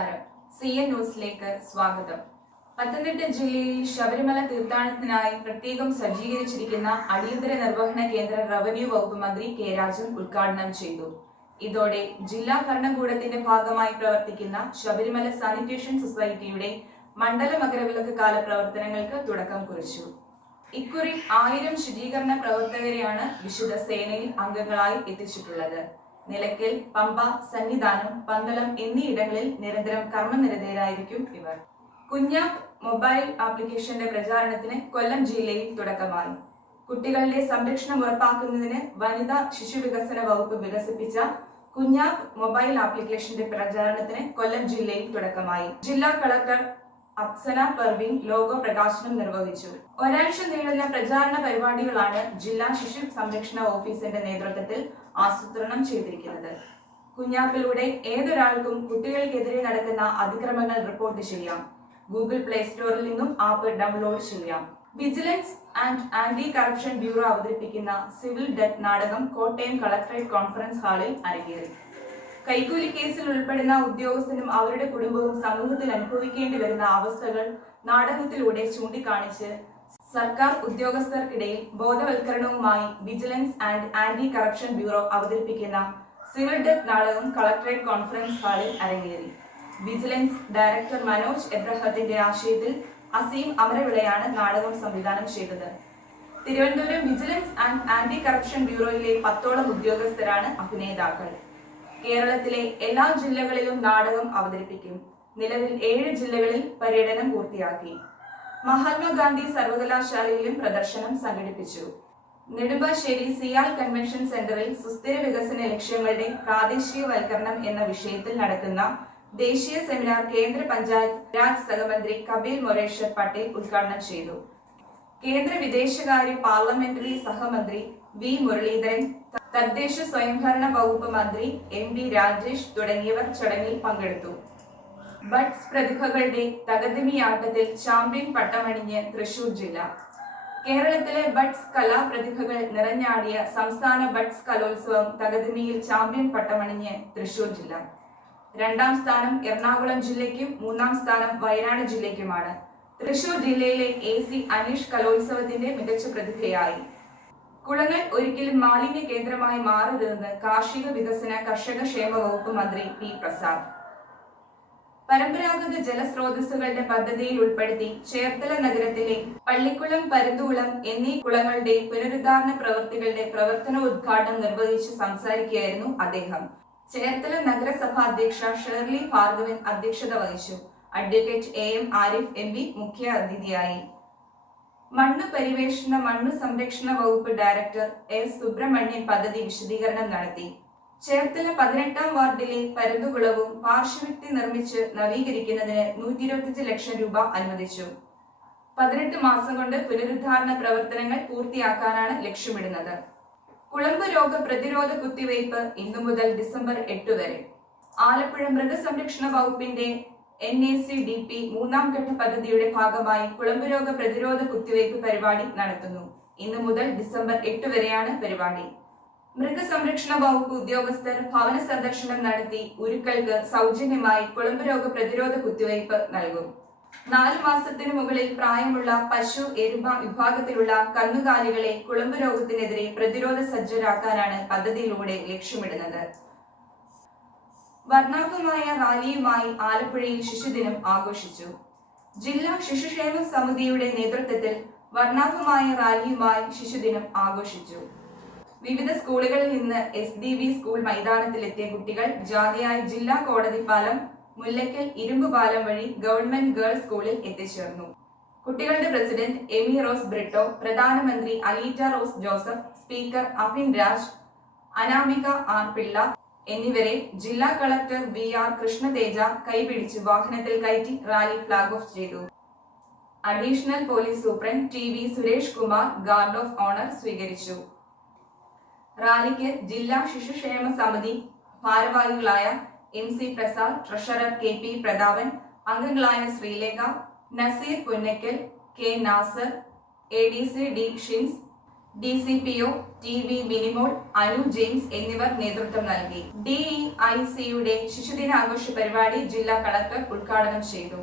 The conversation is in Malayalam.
നമസ്കാരം. സി എൻ ന്യൂസിലേക്ക് സ്വാഗതം. പത്തനംതിട്ട ജില്ലയിൽ ശബരിമല തീർത്ഥാടനത്തിനായി പ്രത്യേകം സജ്ജീകരിച്ചിരിക്കുന്ന അടിയന്തര നിർവഹണ കേന്ദ്ര റവന്യൂ വകുപ്പ് മന്ത്രി കെ രാജൻ ഉദ്ഘാടനം ചെയ്തു. ഇതോടെ ജില്ലാ ഭരണകൂടത്തിന്റെ ഭാഗമായി പ്രവർത്തിക്കുന്ന ശബരിമല സാനിറ്റേഷൻ സൊസൈറ്റിയുടെ മണ്ഡല മകരവിളക്ക് കാല പ്രവർത്തനങ്ങൾക്ക് തുടക്കം കുറിച്ചു. ഇക്കുറി ആയിരം ശുചീകരണ പ്രവർത്തകരെയാണ് വിശുദ്ധ സേനയിൽ അംഗങ്ങളായി എത്തിച്ചിട്ടുള്ളത്. നിലയ്ക്കൽ പമ്പ സന്നിധാനം പന്തളം എന്നീയിടങ്ങളിൽ നിരന്തരം കർമ്മനിരതരായിരിക്കും ഇവർ. കുഞ്ഞാപ്പ് മൊബൈൽ ആപ്ലിക്കേഷന്റെ പ്രചാരണത്തിന് കൊല്ലം ജില്ലയിൽ തുടക്കമായി. കുട്ടികളുടെ സംരക്ഷണം ഉറപ്പാക്കുന്നതിന് വനിതാ ശിശുവികസന വകുപ്പ് വികസിപ്പിച്ച കുഞ്ഞാപ്പ് മൊബൈൽ ആപ്ലിക്കേഷന്റെ പ്രചാരണത്തിന് കൊല്ലം ജില്ലയിൽ തുടക്കമായി. ജില്ലാ കളക്ടർ അപ്സന പർവീൻ ലോഗോ പ്രകാശനം നിർവഹിച്ചു. ഒരാഴ്ച നീളുന്ന പ്രചാരണ പരിപാടികളാണ് ജില്ലാ ശിശു സംരക്ഷണ ഓഫീസിന്റെ നേതൃത്വത്തിൽ ആസൂത്രണം ചെയ്തിരിക്കുന്നത്. കുഞ്ഞാപ്പിലൂടെ ഏതൊരാൾക്കും കുട്ടികൾക്കെതിരെ നടക്കുന്ന അതിക്രമങ്ങൾ റിപ്പോർട്ട് ചെയ്യാം. ഗൂഗിൾ പ്ലേ സ്റ്റോറിൽ നിന്നും ആപ്പ് ഡൗൺലോഡ് ചെയ്യാം. Vigilance and anti corruption bureau അവതരിപ്പിക്കുന്ന സിവിൽ ഡെത്ത് നാടകം കോട്ടയം കളക്ടറേറ്റ് കോൺഫറൻസ് ഹാളിൽ അരങ്ങേറി. കൈക്കൂലി കേസിൽ ഉൾപ്പെടുന്ന ഉദ്യോഗസ്ഥനും അവരുടെ കുടുംബവും സമൂഹത്തിൽ അനുഭവിക്കേണ്ടി വരുന്ന അവസ്ഥകൾ നാടകത്തിലൂടെ ചൂണ്ടിക്കാണിച്ച് സർക്കാർ ഉദ്യോഗസ്ഥർക്കിടയിൽ ബോധവൽക്കരണവുമായി vigilance and anti corruption bureau അവതരിപ്പിക്കുന്ന സിവിൽ ഡെത്ത് നാടകം കളക്ടറേറ്റ് കോൺഫറൻസ് ഹാളിൽ അരങ്ങേറി. വിജിലൻസ് ഡയറക്ടർ മനോജ് എബ്രഹത്തിന്റെ ആശയത്തിൽ അസീം അമരവിളയാണ് നാടകം സംവിധാനം ചെയ്തത്. Thiruvananthapuram vigilance and anti corruption ബ്യൂറോയിലെ പത്തോളം ഉദ്യോഗസ്ഥരാണ് അഭിനേതാക്കൾ. കേരളത്തിലെ എല്ലാ ജില്ലകളിലും നാടകം അവതരിപ്പിക്കും. നിലവിൽ ഏഴ് ജില്ലകളിൽ പര്യടനം പൂർത്തിയാക്കി. മഹാത്മാഗാന്ധി സർവകലാശാലയിലും പ്രദർശനം സംഘടിപ്പിച്ചു. നെടുമ്പാശ്ശേരി സിയാൽ കൺവെൻഷൻ സെന്ററിൽ സുസ്ഥിര വികസന ലക്ഷ്യങ്ങളുടെ പ്രാദേശികവൽക്കരണം എന്ന വിഷയത്തിൽ നടക്കുന്ന ദേശീയ സെമിനാർ കേന്ദ്ര പഞ്ചായത്ത് രാജ് സഹമന്ത്രി കപിൽ മൊറേഷർ പട്ടേൽ ഉദ്ഘാടനം ചെയ്തു. കേന്ദ്ര വിദേശകാര്യ പാർലമെന്ററി സഹമന്ത്രി വി മുരളീധരൻ തദ്ദേശ സ്വയംഭരണ വകുപ്പ് മന്ത്രി എം വി രാജേഷ് തുടങ്ങിയവർ ചടങ്ങിൽ പങ്കെടുത്തു. ബഡ്സ് പ്രതിഭകളുടെ തകതിമിയാട്ടത്തിൽ ചാമ്പ്യൻ പട്ടമണിഞ്ഞ് തൃശൂർ ജില്ല. കേരളത്തിലെ ബഡ്സ് കലാപ്രതിഭകൾ നിറഞ്ഞാടിയ സംസ്ഥാന ബഡ്സ് കലോത്സവം തകതിമിയിൽ ചാമ്പ്യൻ പട്ടമണിഞ്ഞ് തൃശൂർ ജില്ല. രണ്ടാം സ്ഥാനം എറണാകുളം ജില്ലയ്ക്കും മൂന്നാം സ്ഥാനം വയനാട് ജില്ലയ്ക്കുമാണ്. തൃശൂർ ജില്ലയിലെ എ സി അനീഷ് കലോത്സവത്തിന്റെ മികച്ച പ്രതിഭയായി. കുളങ്ങൾ ഒരിക്കലും മാലിന്യ കേന്ദ്രമായി മാറരുതെന്ന് കാർഷിക വികസന കർഷക ക്ഷേമ വകുപ്പ് മന്ത്രി പി പ്രസാദ്. പരമ്പരാഗത ജലസ്രോതസ്സുകളുടെ പദ്ധതിയിൽ ഉൾപ്പെടുത്തി ചേർത്തല നഗരത്തിലെ പള്ളിക്കുളം പരുന്തുകുളം എന്നീ കുളങ്ങളുടെ പുനരുദ്ധാരണ പ്രവൃത്തികളുടെ പ്രവർത്തന ഉദ്ഘാടനം നിർവഹിച്ച് സംസാരിക്കുകയായിരുന്നു അദ്ദേഹം. ചേർത്തല നഗരസഭാ അധ്യക്ഷ ഷേർലി ഭാർഗവൻ അധ്യക്ഷത വഹിച്ചു. Advocate A M Arif M P മുഖ്യ അതിഥിയായി. മണ്ണ് പരിവേഷണ മണ്ണ് സംരക്ഷണ വകുപ്പ് ഡയറക്ടർ എസ് സുബ്രഹ്മണ്യൻ പദ്ധതി വിശദീകരണം നടത്തി. ചേർത്തല പതിനെട്ടാം വാർഡിലെ പരുന്തുകുളവും പാർശ്വവ്യക്തി നിർമ്മിച്ച് നവീകരിക്കുന്നതിന് നൂറ്റി ഇരുപത്തിയഞ്ച് ലക്ഷം രൂപ അനുവദിച്ചു. പതിനെട്ട് മാസം കൊണ്ട് പുനരുദ്ധാരണ പ്രവർത്തനങ്ങൾ പൂർത്തിയാക്കാനാണ് ലക്ഷ്യമിടുന്നത്. കുളമ്പ് രോഗ പ്രതിരോധ കുത്തിവയ്പ് ഇന്നു മുതൽ ഡിസംബർ എട്ട് വരെ. ആലപ്പുഴ മൃഗസംരക്ഷണ വകുപ്പിന്റെ N A C D P മൂന്നാം ഘട്ട പദ്ധതിയുടെ ഭാഗമായി കുളമ്പ് രോഗ പ്രതിരോധ കുത്തിവയ്പ് പരിപാടി നടത്തുന്നു. ഇന്നു മുതൽ ഡിസംബർ എട്ട് വരെയാണ് പരിപാടി. മൃഗസംരക്ഷണ വകുപ്പ് ഉദ്യോഗസ്ഥർ ഭവന സന്ദർശനം നടത്തി ഉരുക്കൾക്ക് സൗജന്യമായി കുളമ്പ് രോഗ പ്രതിരോധ കുത്തിവയ്പ് നൽകും. നാലു മാസത്തിനു മുകളിൽ പ്രായമുള്ള പശു എരുമ വിഭാഗത്തിലുള്ള കന്നുകാലികളെ കുളമ്പ് രോഗത്തിനെതിരെ പ്രതിരോധ സജ്ജരാക്കാനാണ് പദ്ധതിയിലൂടെ ലക്ഷ്യമിടുന്നത്. വർണാഭമായ റാലിയുമായി ആലപ്പുഴയിൽ ശിശുദിനം ആഘോഷിച്ചു. ജില്ലാ ശിശുക്ഷേമ സമിതിയുടെ നേതൃത്വത്തിൽ വർണാഭമായ റാലിയുമായി ശിശുദിനം ആഘോഷിച്ചു. വിവിധ സ്കൂളുകളിൽ നിന്ന് എസ് ഡി വി സ്കൂൾ മൈതാനത്തിലെത്തിയ കുട്ടികൾ ജാതിയായി ജില്ലാ കോടതി പാലം മുല്ലയ്ക്കൽ ഇരുമ്പ് പാലം വഴി ഗവൺമെന്റ് ഗേൾസ് സ്കൂളിൽ എത്തിച്ചേർന്നു. കുട്ടികളുടെ പ്രസിഡന്റ് എമി റോസ് ബ്രിട്ടോ പ്രധാനമന്ത്രി അലീറ്റ rose Joseph speaker Afin Raj Anamika R Pillai എന്നിവരെ ജില്ലാ കളക്ടർ വി ആർ കൃഷ്ണതേജ കൈപിടിച്ച് വാഹനത്തിൽ കയറ്റി റാലി ഫ്ലാഗ് ഓഫ് ചെയ്തു. Additional police superintendent T V Suresh Kumar guard of honour സ്വീകരിച്ചു. റാലിക്ക് ജില്ലാ ശിശുക്ഷേമ സമിതി ഭാരവാഹികളായ M C Prasad treasurer K P Prathapan അംഗങ്ങളായ Sreelekha Nazeer Punnackal K Nasar A D C D Shins D C P O T V Binimol Anu James എന്നിവർ നേതൃത്വം നൽകി. ഡിഇ ഐ സിയുടെ ശിശുദിനാഘോഷ പരിപാടി ജില്ലാ കളക്ടർ ഉദ്ഘാടനം ചെയ്തു.